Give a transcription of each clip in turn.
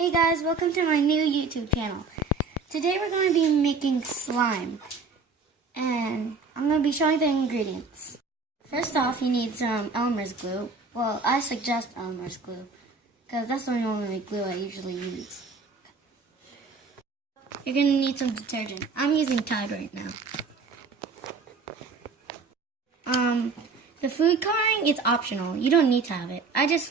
Hey guys, welcome to my new YouTube channel. Today we're going to be making slime, and I'm going to be showing the ingredients. First off, you need some Elmer's glue. Well, I suggest Elmer's glue, because that's the only glue I usually use. You're going to need some detergent. I'm using Tide right now. The food coloring, it's optional. You don't need to have it. I just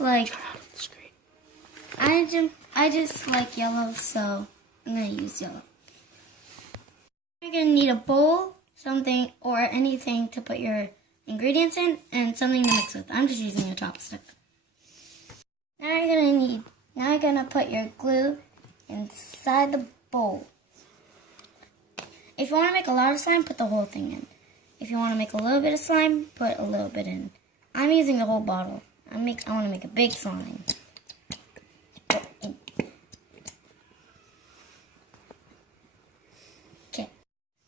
like yellow, so I'm going to use yellow. You're going to need a bowl, something, or anything to put your ingredients in, and something to mix with. I'm just using a chopstick. Now you're going to put your glue inside the bowl. If you want to make a lot of slime, put the whole thing in. If you want to make a little bit of slime, put a little bit in. I'm using the whole bottle. I want to make a big slime.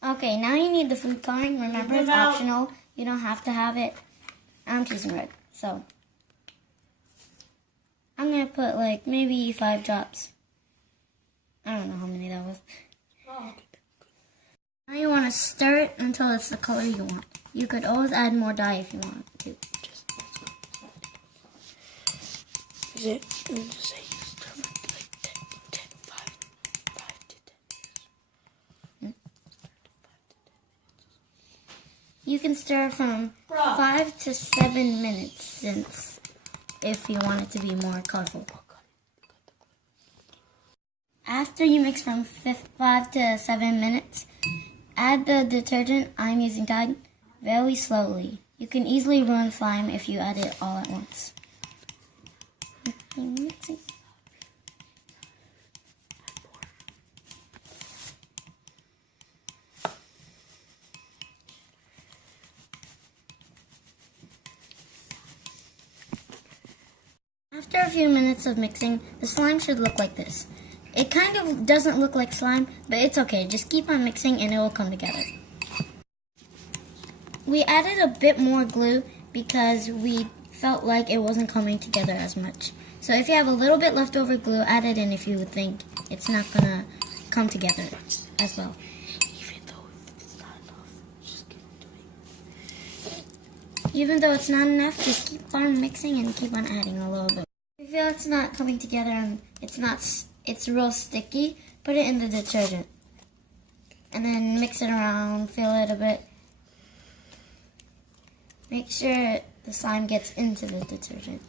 Okay, now you need the food coloring. Remember, it's optional. You don't have to have it. I'm choosing red, so I'm going to put like maybe 5 drops. I don't know how many that was. Now you want to stir it until it's the color you want. You could always add more dye if you want to. Is it? I'm going to say stir like 5 to 10 minutes. You can stir from 5 to 7 minutes, since if you want it to be more colorful. After you mix from 5 to 7 minutes, add the detergent. I'm using Tide very slowly. You can easily ruin slime if you add it all at once. Mixing. After a few minutes of mixing, the slime should look like this. It kind of doesn't look like slime, but it's okay. Just keep on mixing and it will come together. We added a bit more glue because we felt like it wasn't coming together as much. So if you have a little bit leftover glue, add it in if you think it's not going to come together as well. Even though it's not enough, just keep on mixing and keep on adding a little bit. If you feel it's not coming together and it's real sticky, put it in the detergent. And then mix it around, fill it a bit. Make sure the slime gets into the detergent.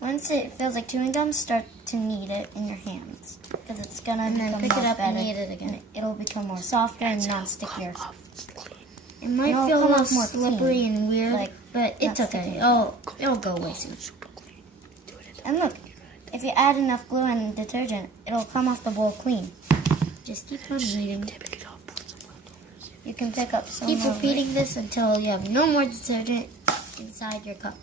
Once it feels like chewing gum, start to knead it in your hands. Because it's going to then pick it up and knead it again. It'll become more softer and non-stickier. It might feel a little more slippery and weird, but it's okay. It'll go away soon. And look, if you add enough glue and detergent, it'll come off the bowl clean. Just keep on kneading. You can pick up some more. Keep repeating this until you have no more detergent inside your cup.